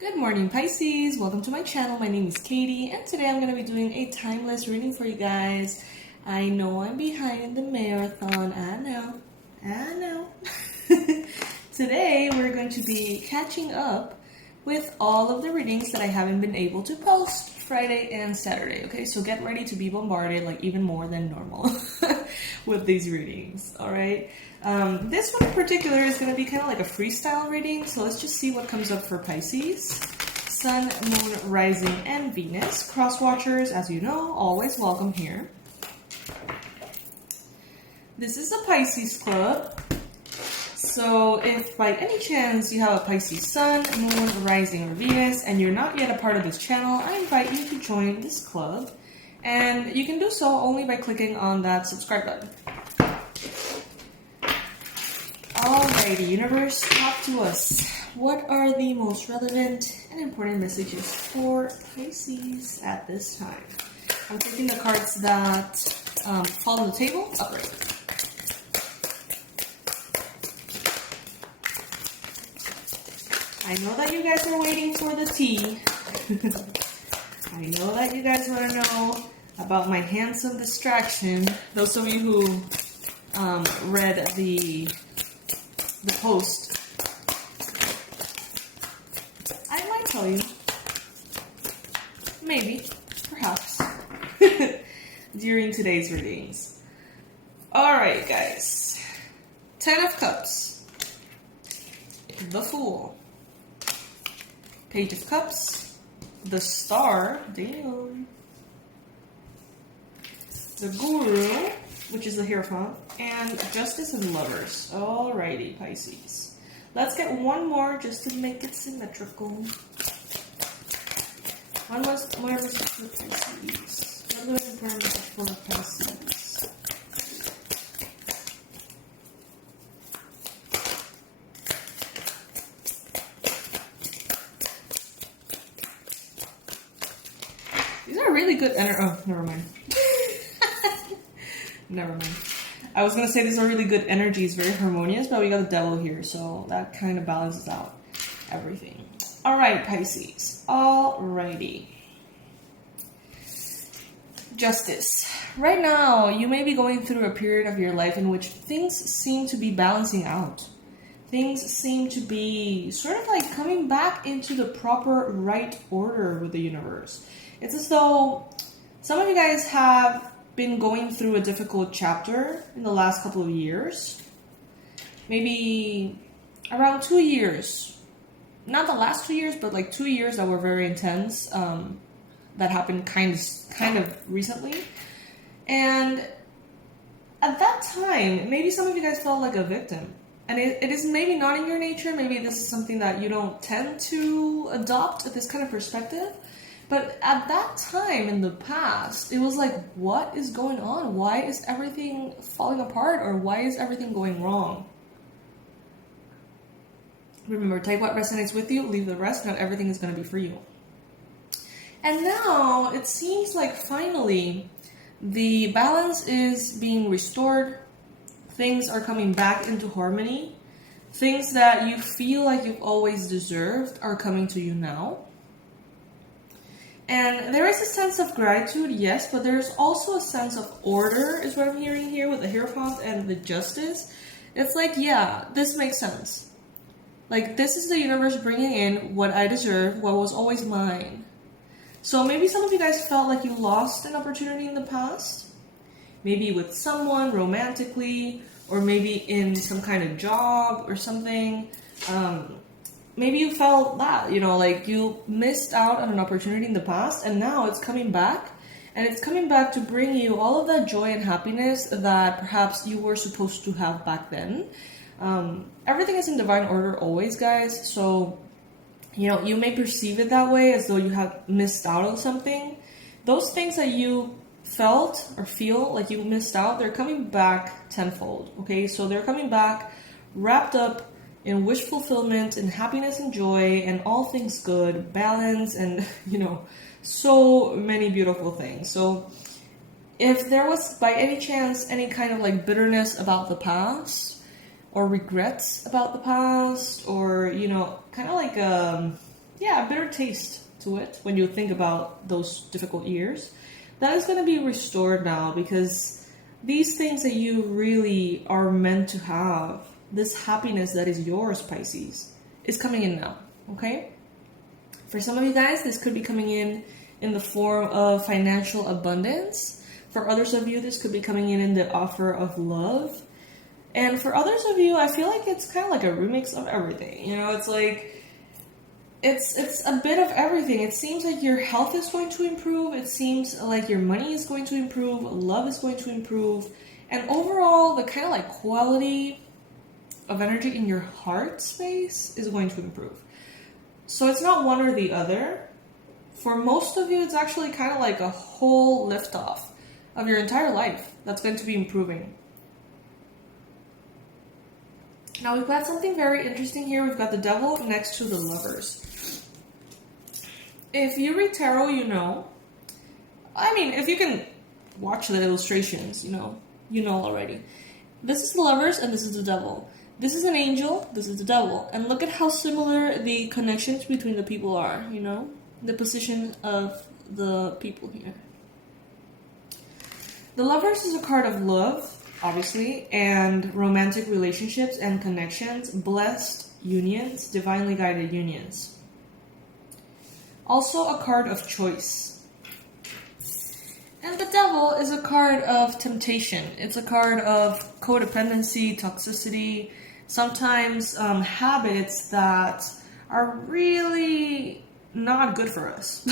Good morning, Pisces. Welcome to my channel. My name is Katie, and today I'm going to be doing a timeless reading for you guys. I know I'm behind the marathon. I know. Today, we're going to be catching up with all of the readings that I haven't been able to post Friday and Saturday. Okay, so get ready to be bombarded like even more than normal with these readings. All right. This one in particular is going to be kind of like a freestyle reading, so let's just see what comes up for Pisces. Sun, Moon, Rising, and Venus. Cross watchers, as you know, always welcome here. This is a Pisces club, so if by any chance you have a Pisces Sun, Moon, Rising, or Venus, and you're not yet a part of this channel, I invite you to join this club, and you can do so only by clicking on that subscribe button. Alrighty, universe, talk to us. What are the most relevant and important messages for Pisces at this time? I'm taking the cards that fall on the table upright. I know that you guys are waiting for the tea. I know that you guys want to know about my handsome distraction. Those of you who read the post, I might tell you, maybe, perhaps, during today's readings. Alright guys, 10 of Cups, the Fool, Page of Cups, the Star, damn, the Guru, which is the Hierophant, and Justice and Lovers. Alrighty, Pisces. Let's get one more just to make it symmetrical. One more message for Pisces. Another important message for Pisces. These are really good oh, never mind. Never mind. I was going to say these are really good energies, very harmonious, but we got the Devil here, so that kind of balances out everything. Alright, Pisces. Alrighty. Justice. Right now, you may be going through a period of your life in which things seem to be balancing out. Things seem to be sort of like coming back into the proper right order with the universe. It's as though some of you guys have been going through a difficult chapter in the last couple of years. Maybe around 2 years. Not the last 2 years, but like 2 years that were very intense. That happened kind of recently. And at that time, maybe some of you guys felt like a victim. And it is maybe not in your nature. Maybe this is something that you don't tend to adopt, this kind of perspective. But at that time in the past, it was like, what is going on? Why is everything falling apart? Or why is everything going wrong? Remember, take what resonates with you, leave the rest. Not everything is going to be for you. And now, it seems like finally, the balance is being restored. Things are coming back into harmony. Things that you feel like you've always deserved are coming to you now. And there is a sense of gratitude, yes, but there's also a sense of order, is what I'm hearing here with the Hierophant and the Justice. It's like, yeah, this makes sense. Like, this is the universe bringing in what I deserve, what was always mine. So maybe some of you guys felt like you lost an opportunity in the past. Maybe with someone romantically, or maybe in some kind of job or something. Maybe you felt that, like you missed out on an opportunity in the past, and now it's coming back. And it's coming back to bring you all of that joy and happiness that perhaps you were supposed to have back then. Everything is in divine order always, guys. So, you may perceive it that way, as though you have missed out on something. Those things that you felt or feel like you missed out, they're coming back tenfold, okay? So they're coming back wrapped up in wish fulfillment and happiness and joy and all things good, balance, and, so many beautiful things. So if there was by any chance any kind of like bitterness about the past or regrets about the past, or, kind of like yeah, a bitter taste to it when you think about those difficult years. That is going to be restored now because these things that you really are meant to have, this happiness that is yours, Pisces, is coming in now, okay? For some of you guys, this could be coming in the form of financial abundance. For others of you, this could be coming in the offer of love. And for others of you, I feel like it's kind of like a remix of everything. You know, it's like, it's a bit of everything. It seems like your health is going to improve. It seems like your money is going to improve. Love is going to improve. And overall, the kind of like quality of energy in your heart space is going to improve. So it's not one or the other. For most of you, it's actually kind of like a whole liftoff of your entire life that's going to be improving. Now we've got something very interesting here. We've got the Devil next to the Lovers. If you read tarot, you know. I mean, if you can watch the illustrations, you know already. This is the Lovers and this is the Devil. This is an angel, this is the Devil. And look at how similar the connections between the people are, you know? The position of the people here. The Lovers is a card of love, obviously, and romantic relationships and connections, blessed unions, divinely guided unions. Also a card of choice. And the Devil is a card of temptation. It's a card of codependency, toxicity, sometimes habits that are really not good for us.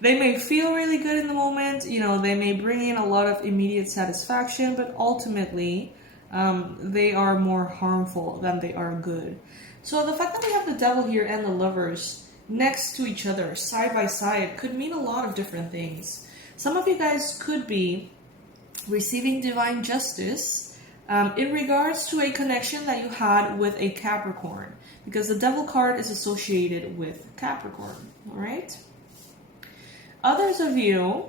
They may feel really good in the moment, you know, they may bring in a lot of immediate satisfaction, but ultimately they are more harmful than they are good. So the fact that we have the Devil here and the Lovers next to each other, side by side, could mean a lot of different things. Some of you guys could be receiving divine justice in regards to a connection that you had with a Capricorn, because the Devil card is associated with Capricorn, all right? Others of you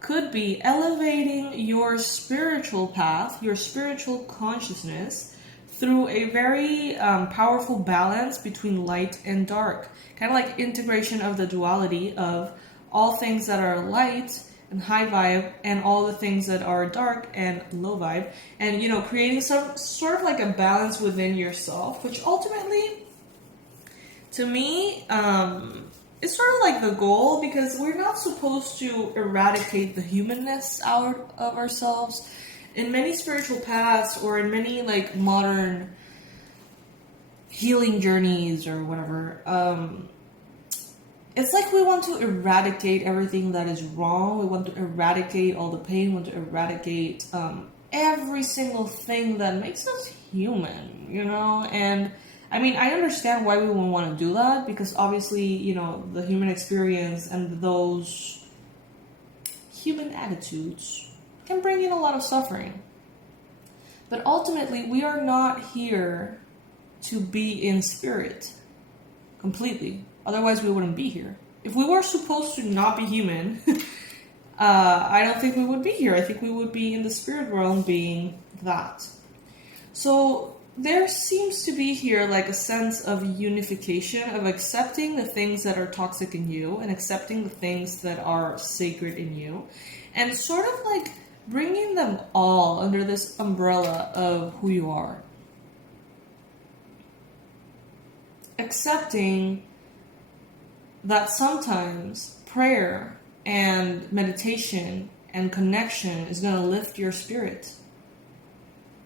could be elevating your spiritual path, your spiritual consciousness, through a very powerful balance between light and dark. Kind of like integration of the duality of all things that are light and high vibe and all the things that are dark and low vibe. And, you know, creating some sort of like a balance within yourself, which ultimately, to me, it's sort of like the goal, because we're not supposed to eradicate the humanness out of ourselves. In many spiritual paths or in many like modern healing journeys or whatever, it's like we want to eradicate everything that is wrong. We want to eradicate all the pain. We want to eradicate every single thing that makes us human, you know? And I mean, I understand why we would want to do that, because obviously, you know, the human experience and those human attitudes can bring in a lot of suffering. But ultimately, we are not here to be in spirit completely. Otherwise, we wouldn't be here. If we were supposed to not be human, I don't think we would be here. I think we would be in the spirit realm being that. So there seems to be here like a sense of unification, of accepting the things that are toxic in you and accepting the things that are sacred in you, and sort of like bringing them all under this umbrella of who you are. Accepting that sometimes prayer and meditation and connection is going to lift your spirit.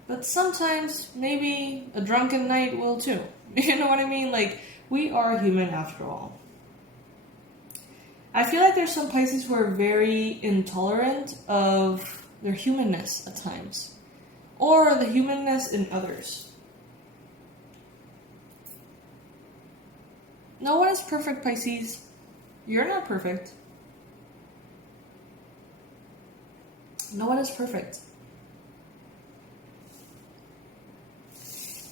But sometimes maybe a drunken night will too. You know what I mean? Like, we are human after all. I feel like there's some Pisces who are very intolerant of their humanness at times, or the humanness in others. No one is perfect, Pisces. You're not perfect. No one is perfect.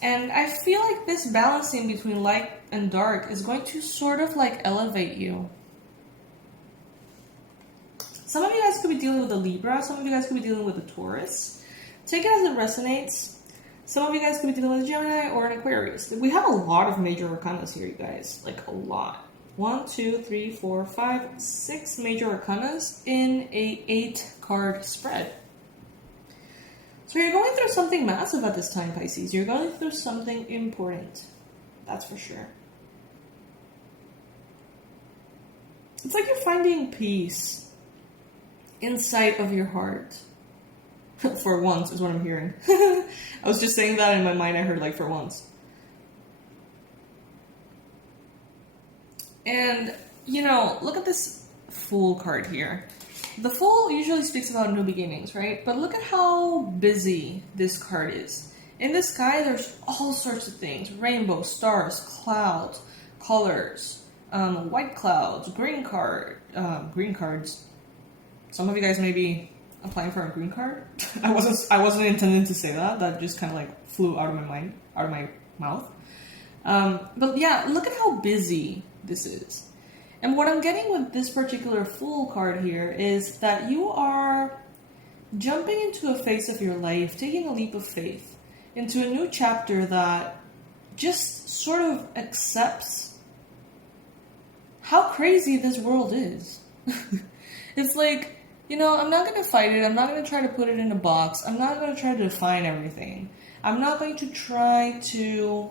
And I feel like this balancing between light and dark is going to sort of like elevate you. Some of you guys could be dealing with a Libra. Some of you guys could be dealing with a Taurus. Take it as it resonates. Some of you guys could be dealing with Gemini or an Aquarius. We have a lot of major arcanas here, you guys. Like, a lot. 1, 2, 3, 4, 5, 6 major arcanas in a 8-card spread. So you're going through something massive at this time, Pisces. You're going through something important. That's for sure. It's like you're finding peace inside of your heart. For once, is what I'm hearing. I was just saying that in my mind. I heard like for once. And, you know, look at this Fool card here. The Fool usually speaks about new beginnings, right? But look at how busy this card is. In the sky, there's all sorts of things. Rainbows, stars, clouds, colors, white clouds, green cards. Some of you guys may be applying for a green card. I wasn't intending to say that. That just kind of like flew out of my mind, out of my mouth. But yeah, look at how busy this is. And what I'm getting with this particular Fool card here is that you are jumping into a phase of your life, taking a leap of faith into a new chapter that just sort of accepts how crazy this world is. It's like, you know, I'm not going to fight it. I'm not going to try to put it in a box. I'm not going to try to define everything. I'm not going to try to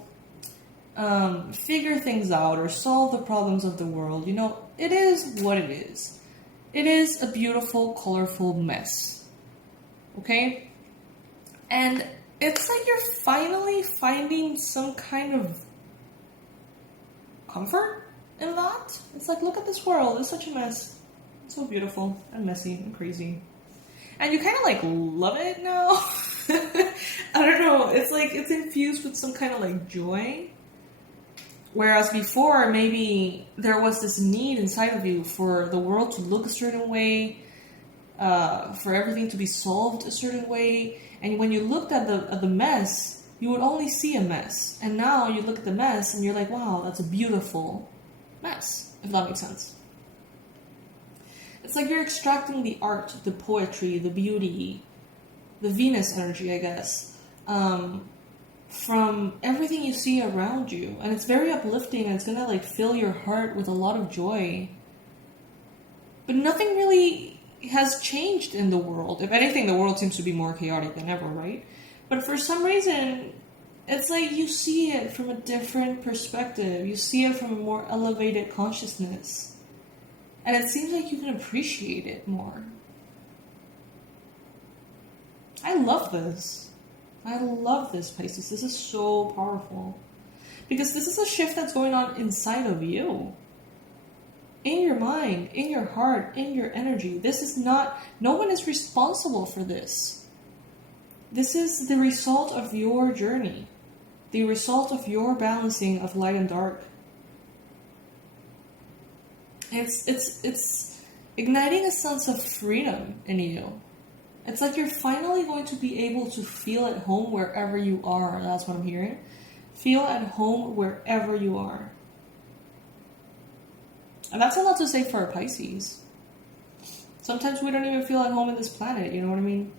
figure things out or solve the problems of the world. You know, it is what it is. It is a beautiful, colorful mess. Okay? And it's like you're finally finding some kind of comfort in that. It's like, look at this world. It's such a mess. It's so beautiful and messy and crazy. And you kind of like love it now. I don't know. It's like it's infused with some kind of like joy. Whereas before, maybe there was this need inside of you for the world to look a certain way, for everything to be solved a certain way. And when you looked at the mess, you would only see a mess. And now you look at the mess and you're like, wow, that's a beautiful mess, if that makes sense. It's like you're extracting the art, the poetry, the beauty, the Venus energy, I guess, from everything you see around you. And it's very uplifting, and it's gonna like fill your heart with a lot of joy. But nothing really has changed in the world. If anything, the world seems to be more chaotic than ever, right? But for some reason, it's like you see it from a different perspective. You see it from a more elevated consciousness. And it seems like you can appreciate it more. I love this. I love this, Pisces. This is so powerful. Because this is a shift that's going on inside of you. In your mind, in your heart, in your energy. This is not... No one is responsible for this. This is the result of your journey. The result of your balancing of light and dark. It's igniting a sense of freedom in you. It's like you're finally going to be able to feel at home wherever you are. That's what I'm hearing. Feel at home wherever you are. And that's a lot to say for a Pisces. Sometimes we don't even feel at home in this planet, you know what I mean?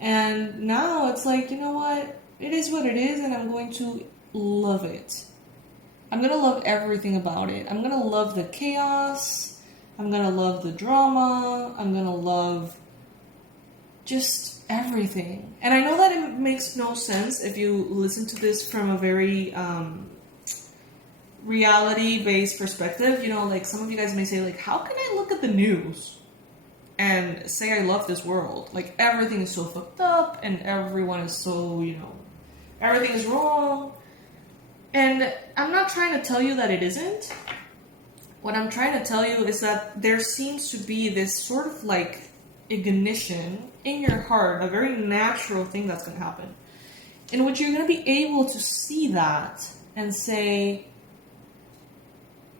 And now it's like, you know what? It is what it is, and I'm going to love it. I'm going to love everything about it. I'm going to love the chaos. I'm going to love the drama. I'm going to love just everything. And I know that it makes no sense if you listen to this from a very reality-based perspective. You know, like some of you guys may say, like, how can I look at the news and say I love this world? Like, everything is so fucked up and everyone is so, you know, everything is wrong. And I'm not trying to tell you that it isn't. What I'm trying to tell you is that there seems to be this sort of like ignition in your heart, a very natural thing that's going to happen, in which you're going to be able to see that and say,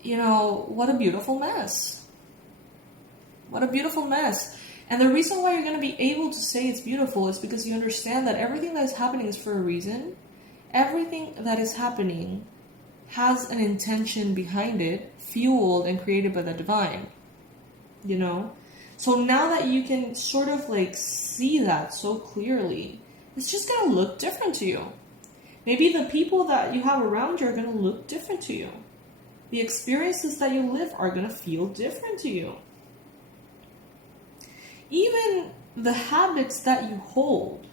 you know, what a beautiful mess. What a beautiful mess. And the reason why you're going to be able to say it's beautiful is because you understand that everything that is happening is for a reason. Everything that is happening has an intention behind it, fueled and created by the divine, you know? So now that you can sort of like see that so clearly, it's just going to look different to you. Maybe the people that you have around you are going to look different to you. The experiences that you live are going to feel different to you. Even the habits that you hold,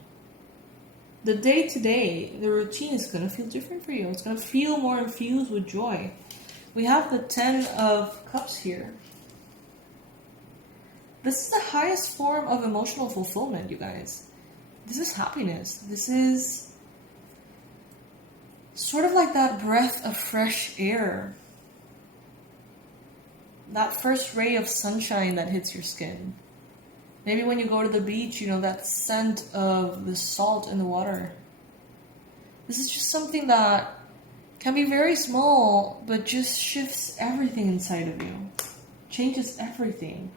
the day-to-day, the routine is going to feel different for you. It's going to feel more infused with joy. We have the 10 of Cups here. This is the highest form of emotional fulfillment, you guys. This is happiness. This is sort of like that breath of fresh air. That first ray of sunshine that hits your skin. Maybe when you go to the beach, that scent of the salt in the water. This is just something that can be very small, but just shifts everything inside of you. Changes everything.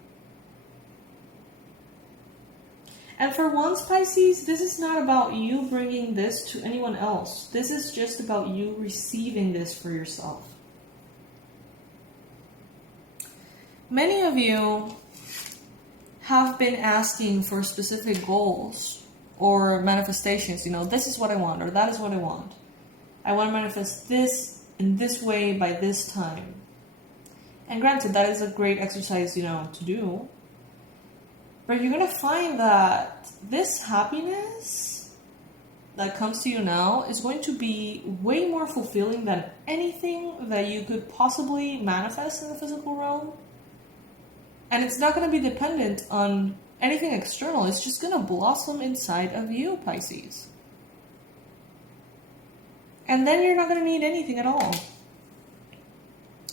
And for once, Pisces, this is not about you bringing this to anyone else. This is just about you receiving this for yourself. Many of you have been asking for specific goals or manifestations. This is what I want, or that is what I want. I want to manifest this in this way by this time. And granted, that is a great exercise, to do. But you're going to find that this happiness that comes to you now is going to be way more fulfilling than anything that you could possibly manifest in the physical realm. And it's not going to be dependent on anything external. It's just going to blossom inside of you, Pisces. And then you're not going to need anything at all.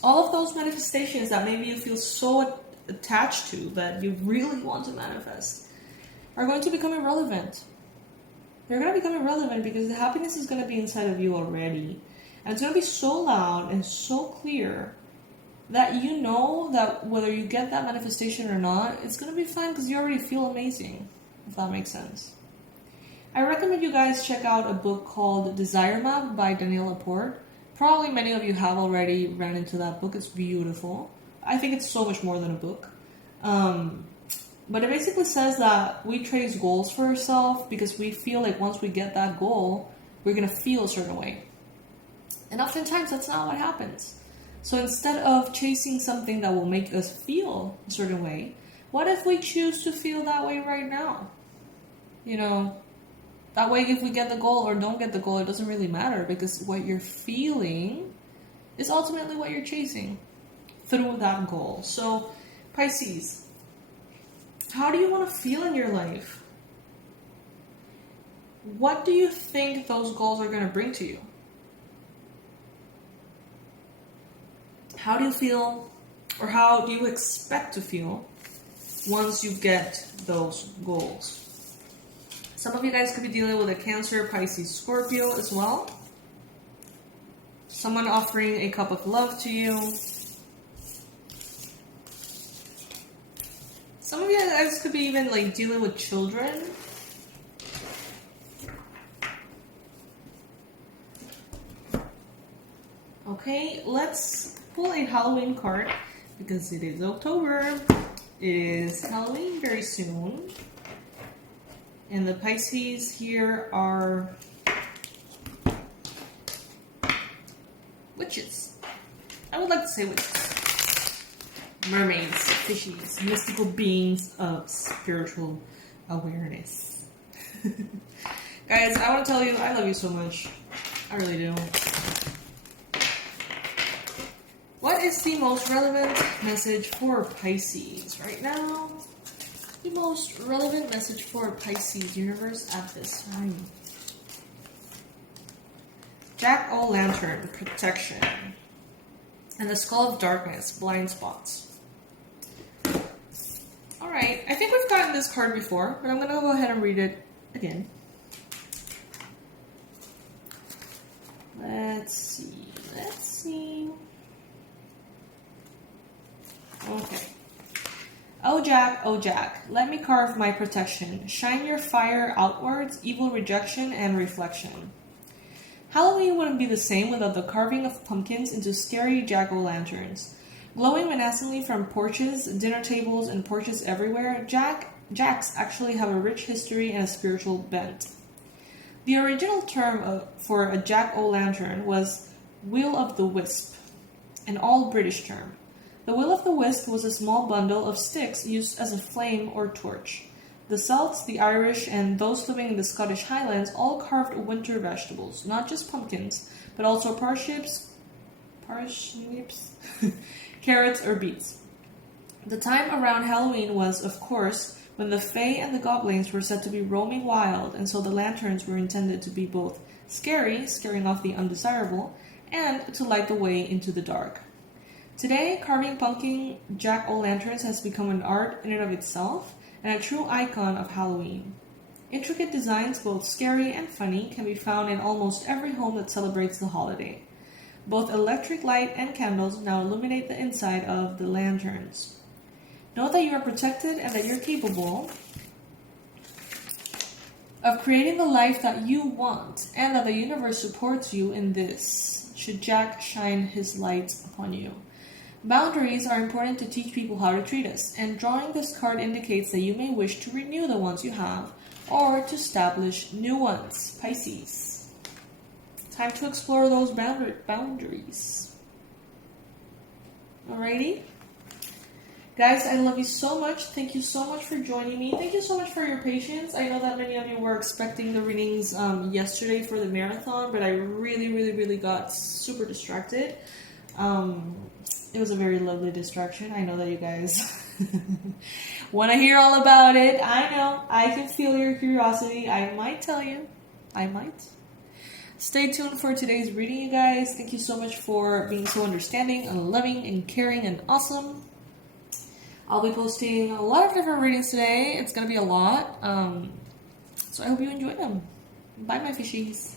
All of those manifestations that maybe you feel so attached to, that you really want to manifest, are going to become irrelevant. They're going to become irrelevant because the happiness is going to be inside of you already. And it's going to be so loud and so clear that you know that whether you get that manifestation or not, it's going to be fine because you already feel amazing, if that makes sense. I recommend you guys check out a book called Desire Map by Danielle Laporte. Probably many of you have already ran into that book. It's beautiful. I think it's so much more than a book. But it basically says that we trace goals for ourselves because we feel like once we get that goal, we're going to feel a certain way. And oftentimes that's not what happens. So instead of chasing something that will make us feel a certain way, what if we choose to feel that way right now? That way if we get the goal or don't get the goal, it doesn't really matter because what you're feeling is ultimately what you're chasing through that goal. So, Pisces, how do you want to feel in your life? What do you think those goals are going to bring to you? How do you feel, or how do you expect to feel once you get those goals? Some of you guys could be dealing with a Cancer, Pisces, Scorpio as well. Someone offering a cup of love to you. Some of you guys could be even dealing with children. Okay, let's pull a Halloween card because it is October. It is Halloween very soon. And the Pisces here are witches. I would like to say witches. Mermaids, fishies, mystical beings of spiritual awareness. Guys, I want to tell you, I love you so much. I really do. What is the most relevant message for Pisces right now? The most relevant message for Pisces universe at this time. Jack-o'-lantern, protection. And the skull of darkness, blind spots. Alright, I think we've gotten this card before, but I'm going to go ahead and read it again. Let's see. Okay. Oh Jack, let me carve my protection. Shine your fire outwards, evil rejection and reflection. Halloween wouldn't be the same without the carving of pumpkins into scary jack-o'-lanterns. Glowing menacingly from porches, dinner tables, and porches everywhere, jacks actually have a rich history and a spiritual bent. The original term for a jack-o'-lantern was Will of the Wisp, an all-British term. The Will of the Wisp was a small bundle of sticks used as a flame or torch. The Celts, the Irish, and those living in the Scottish Highlands all carved winter vegetables, not just pumpkins, but also parsnips, carrots, or beets. The time around Halloween was, of course, when the Fae and the Goblins were said to be roaming wild, and so the lanterns were intended to be both scary, scaring off the undesirable, and to light the way into the dark. Today, carving pumpkin jack-o'-lanterns has become an art in and of itself, and a true icon of Halloween. Intricate designs, both scary and funny, can be found in almost every home that celebrates the holiday. Both electric light and candles now illuminate the inside of the lanterns. Know that you are protected and that you're capable of creating the life that you want, and that the universe supports you in this, should Jack shine his light upon you. Boundaries are important to teach people how to treat us, and drawing this card indicates that you may wish to renew the ones you have, or to establish new ones, Pisces. Time to explore those boundaries. Alrighty? Guys, I love you so much. Thank you so much for joining me. Thank you so much for your patience. I know that many of you were expecting the readings yesterday for the marathon, but I really got super distracted. It was a very lovely distraction. I know that you guys want to hear all about it. I know. I can feel your curiosity. I might tell you. I might. Stay tuned for today's reading, you guys. Thank you so much for being so understanding and loving and caring and awesome. I'll be posting a lot of different readings today. It's going to be a lot. So I hope you enjoy them. Bye, my fishies.